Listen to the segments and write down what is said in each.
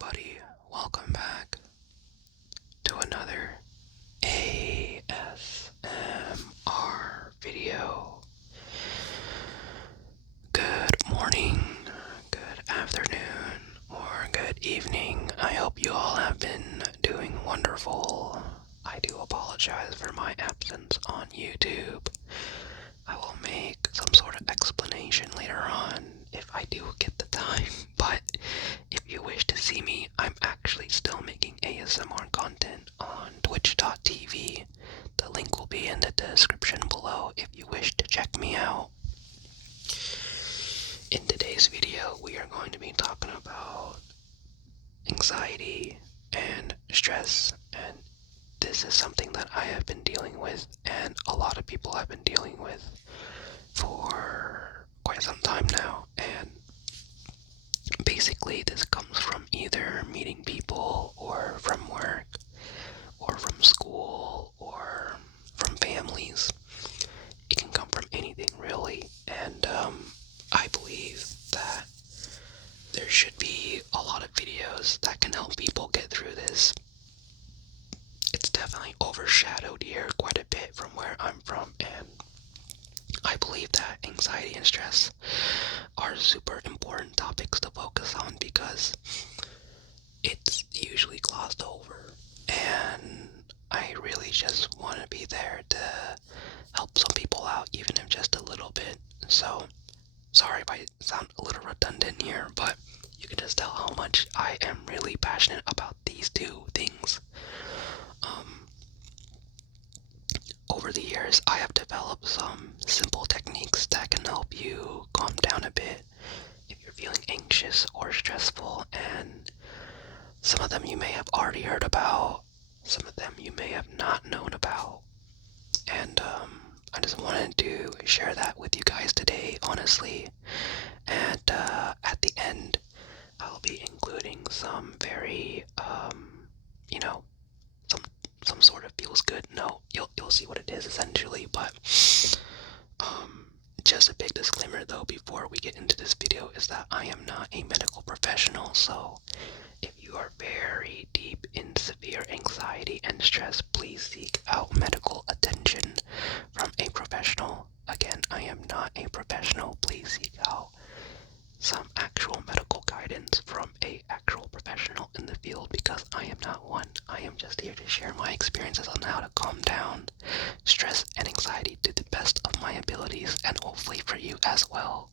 everybody, welcome back to another ASMR video. Good morning, good afternoon, or good evening. I hope you all have been doing wonderful. I do apologize for my absence on YouTube. I will make some sort of explanation later on if I do get the time, but if you wish to see me, I'm actually still making ASMR content on twitch.tv. The link will be in the description below if you wish to check me out. In today's video, we are going to be talking about anxiety and stress, and this is something that I have been dealing with, and a lot of people have been dealing with for quite some time now. And basically this comes from either meeting people or from work or from school or from families. It can come from anything really, and I believe that there should be a lot of videos that can help people get through this. It's definitely overshadowed here quite a bit from where I'm from, and I believe that anxiety and stress are super important topics to focus on because it's usually glossed over, and I really just want to be there to help some people out, even if just a little bit. So, sorry if I sound a little redundant here, but you can just tell how much I am really passionate about these two things. Over the years, I have developed some simple techniques that can help you calm down a bit if you're feeling anxious or stressful, and some of them you may have already heard about, some of them you may have not known about, and I just wanted to share that with you guys today, honestly. And at the end, I'll be including some very, you know, some sort of feels good note. You'll see what it is essentially, but just a big disclaimer though before we get into this video is that I am not a medical professional, so if you are very deep in severe anxiety and stress, please seek out medical attention from a professional. Again, I am not a professional. Please seek out some actual medical guidance from a actual professional in the field, because I am not one. I am just here to share my experiences on how to calm down stress and anxiety to the best of my abilities, and hopefully for you as well.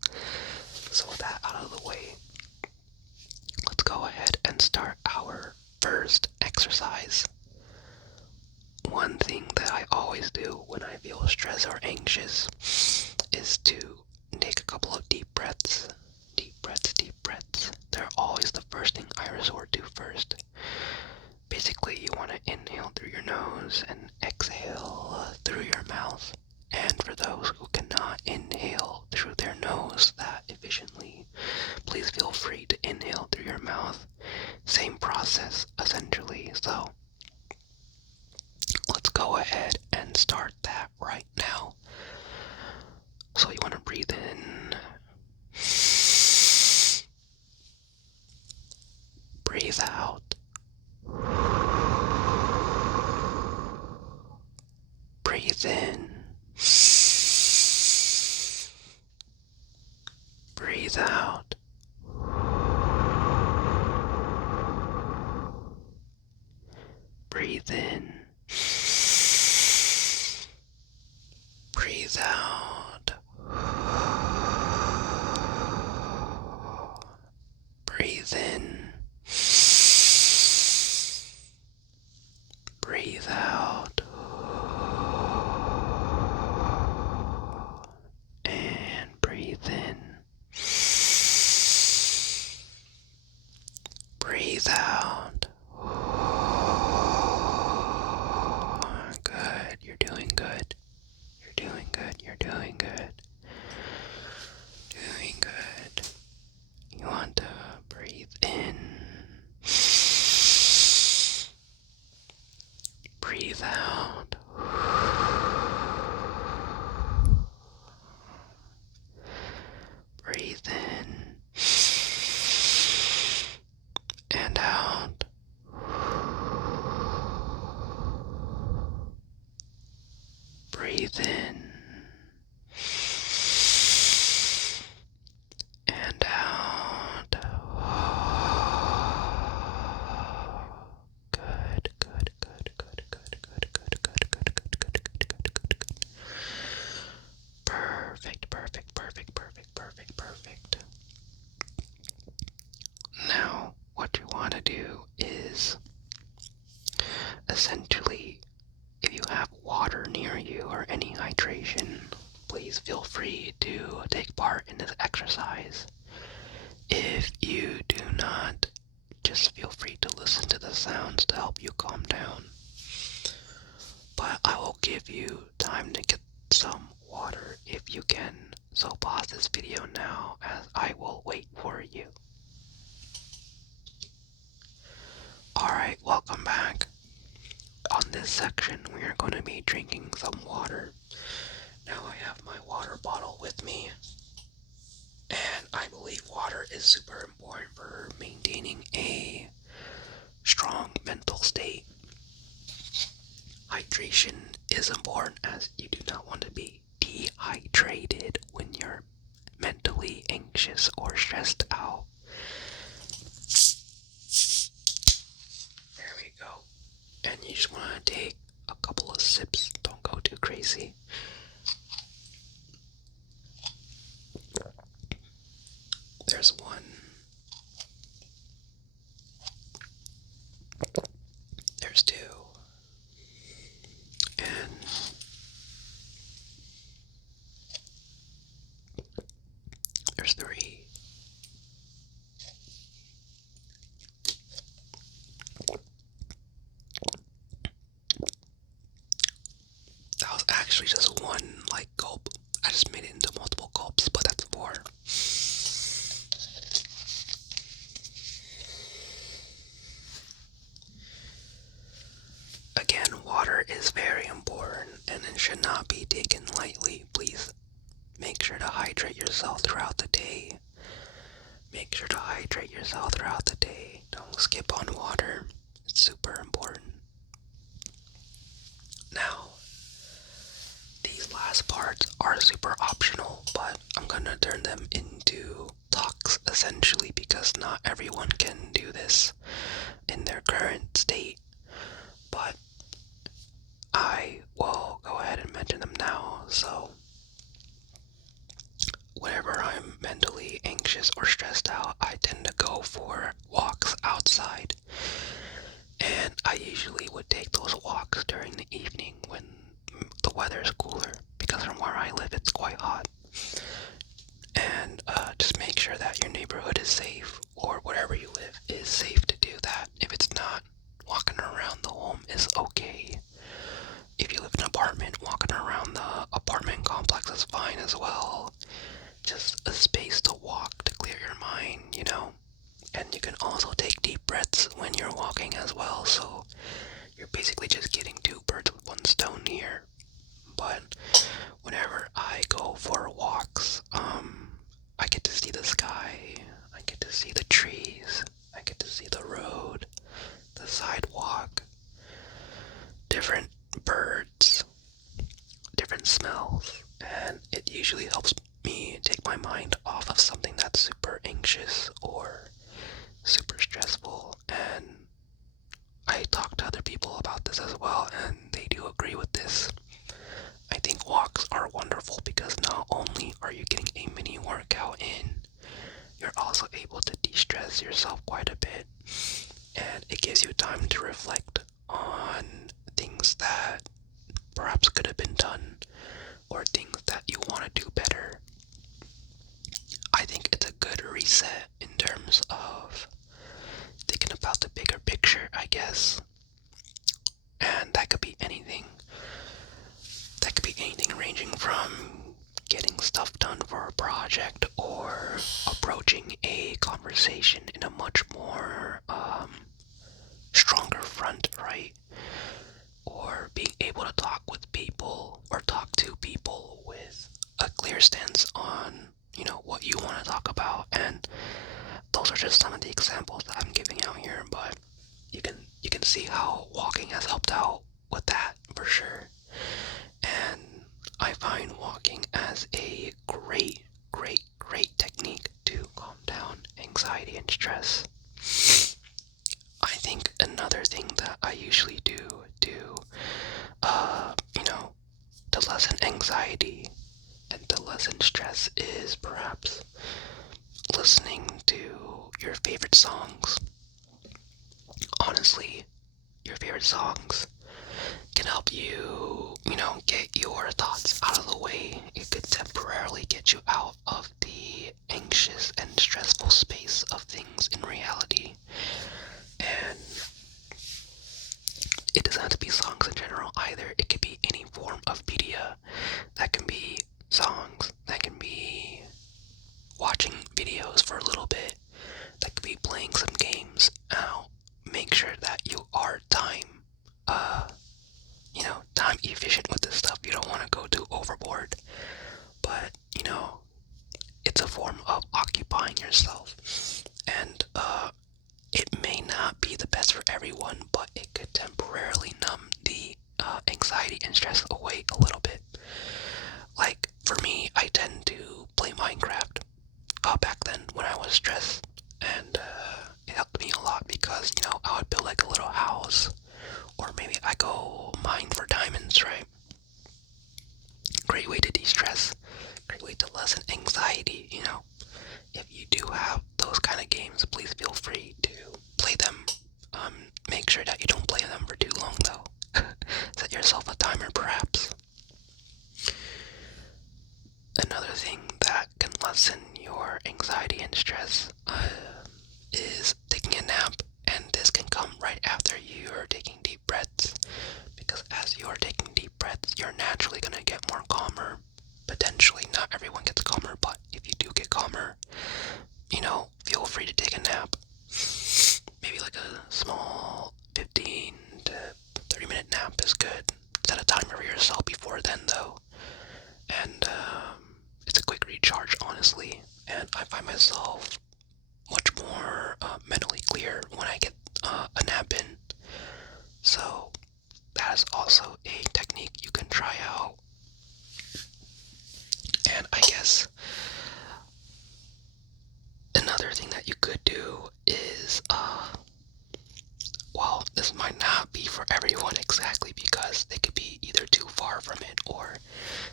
So with that out of the way, let's go ahead and start our first exercise. One thing that I always do when I feel stressed or anxious is to take a couple of deep breaths. Deep breaths, deep breaths. They're always the first thing I resort to first. Basically, you want to inhale through your nose and exhale through your mouth. And for those who cannot inhale through their nose that efficiently, please feel free to inhale through your mouth. Same process, essentially. So, let's go ahead and start that right now. So you want to breathe in, breathe out. Breathe in, breathe out. Breathe in, breathe out. Breathe in, breathe out. And breathe in, breathe out. Good, you're doing good. You're doing good, you're doing good. Doing good. You want to breathe in, breathe out. Breathe in and out. breathe in and out. Good, good, good, good, good, good, good, good, good, good, good, good. Perfect, perfect, perfect, perfect, perfect, perfect. Now, what you want to do is essentially, if you have water near you or any hydration, please feel free to take part in this exercise. If you do not, just feel free to listen to the sounds to help you calm down. But I will give you time to get some water if you can. So pause this video now as I will wait for you. Alright, welcome back. On this section, we are going to be drinking some water. Now I have my water bottle with me, and I believe water is super important for maintaining a strong mental state. Hydration is important as you do not want to be dehydrated when you're mentally anxious or stressed out. There we go. And you just want to take a couple of sips. Don't go too crazy. There's one. There's two. And there's three. That was actually just one, gulp. I just made it into multiple gulps, but that's four. Again, water is very important and it should not be taken lightly. Please make sure to hydrate yourself throughout the day. Make sure to hydrate yourself throughout the day. Don't skip on water. It's super important. Now, these last parts are super optional, but I'm gonna turn them into talks essentially because not everyone can do this in their current state. But I will go ahead and mention them now. So, whenever I'm mentally anxious or stressed out, I tend to go for walks outside. And I usually would take those walks during the evening when the weather is cooler, because from where I live it's quite hot. And just make sure that your neighborhood is safe, or wherever you live is safe to do that. If it's not, walking around the home is okay. If you live in an apartment, walking around the apartment complex is fine as well. Just a space to walk to clear your mind, you know? And you can also take deep breaths when you're walking as well, so you're basically just getting two birds with one stone here. But whenever I go for walks, I get to see the sky, I get to see the trees, I get to see the road, the sidewalk, different birds, different smells, and it usually helps me take my mind off of something that's super anxious or super stressful. And I talk to other people about this as well, and they do agree with this. I think walks are wonderful because not only are you getting a mini workout in, you're also able to de-stress yourself quite a bit, and it gives you time to reflect on things that perhaps could have been done or things that you want to do better. I think it's a good reset in terms of thinking about the bigger picture, I guess. And that could be anything. That could be anything ranging from getting stuff done for a project or approaching a conversation in a much more stronger front, right? Or being able to talk with people or talk to people with a clear stance on, what you want to talk about. And those are just some of the examples that I'm giving out here, but you can see how walking has helped out with that for sure. And I find walking as a great, great technique to calm down anxiety and stress. I think another thing that I usually do to, to lessen anxiety and to lessen stress is perhaps listening to your favorite songs. Honestly, your favorite songs can help you, get your thoughts out of the way. It could temporarily get you out of the anxious and stressful space of things in reality. And it doesn't have to be songs in general either. It could be any form of media. That can be songs, that can be watching videos for a little bit, that could be playing some games. Now, make sure that you are time efficient with this stuff. You don't want to go too overboard, but it's a form of occupying yourself, and it may not be the best for everyone, but it could temporarily numb the anxiety and stress away a little bit. Like for me, I tend to play Minecraft back then when I was stressed, and it helped me a lot because I would build like a little house, or maybe I go mine for diamonds, right? Great way to de-stress, great way to lessen anxiety. If you do have those kind of games, please feel free to play them. Make sure that you don't play them for too long though. Set yourself a timer perhaps. Another thing that can lessen your anxiety and stress is taking a nap, and this can come right after you're taking deep breaths, because as you're taking deep breaths, you're naturally going to get more calmer. Potentially, not everyone gets calmer, but if you do get calmer, feel free to take a nap. Maybe like a small 15 to 30 minute nap is good. Set a timer for yourself before then though. And it's a quick recharge, honestly. And I find myself much more mentally clear when I get a nap in. So that is also a technique you can try out. And I guess another thing that you could do is, well, this might not be for everyone exactly because they could be either too far from it or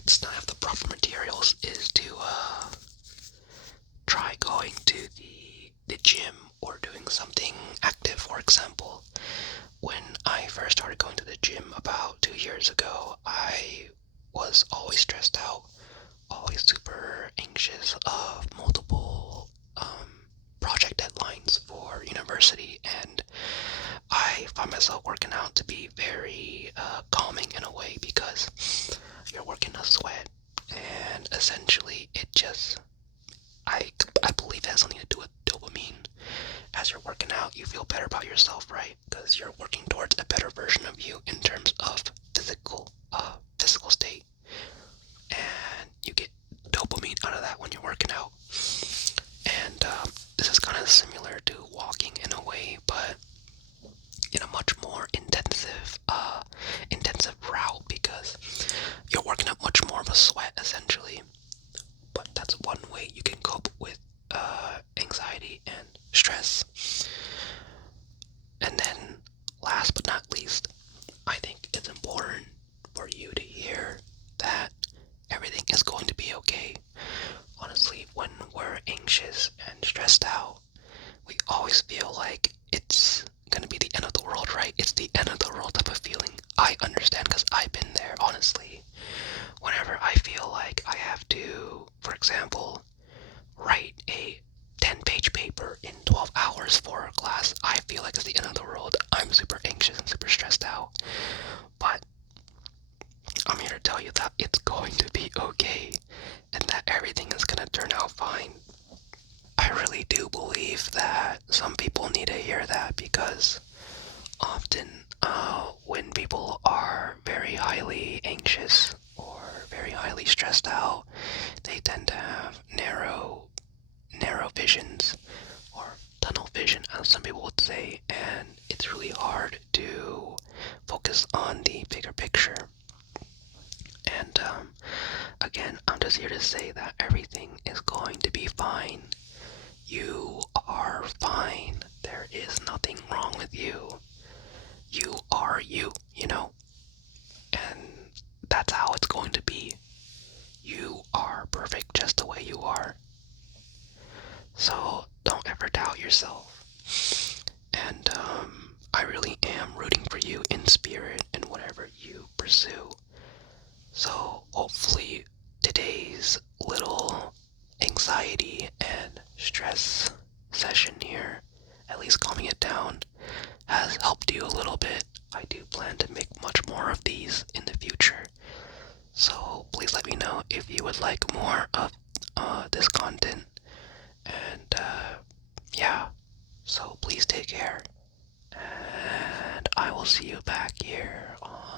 just not have the proper materials, is to try going to the gym or doing something active. For example, when I first started going to the gym about 2 years ago, I was always stressed out, always super anxious of multiple project deadlines for university, and I find myself working out to be very calming in a way because you're working a sweat, and essentially it just, I believe it has something to do with dopamine. As you're working out, you feel better about yourself, right? Because you're working towards a better version of you in terms of physical state, and you get dopamine out of that when you're working out. And this is kind of similar to walking in a way, but in a much more intensive route, because you're working up much more of a sweat essentially. But that's one way you can cope with anxiety and stress. And then, last but not least, I think it's important for you to hear that everything is going to be okay. Honestly, when we're anxious and stressed out, we always feel like it's gonna be the end of the world, right? It's the end of the world type of feeling. I understand because I've been there, honestly. Whenever I feel like I have to, for example, write a 10-page paper in 12 hours for a class, I feel like it's the end of the world. I'm super anxious and super stressed out. But I'm here to tell you that it's going to be okay, and that everything is gonna turn out fine. I really do believe that some people need to hear that, because often when people are very highly anxious or very highly stressed out, they tend to have narrow visions, or tunnel vision as some people would say, and it's really hard to focus on the bigger picture. And here to say that everything is going to be fine. You are fine. There is nothing wrong with you. You are you, you know? And that's how it's going to be. You are perfect just the way you are. So don't ever doubt yourself. And I really am rooting for you in spirit and whatever you pursue. So hopefully today's little anxiety and stress session here, at least calming it down, has helped you a little bit. I do plan to make much more of these in the future. So please let me know if you would like more of this content. And yeah, so please take care. And I will see you back here on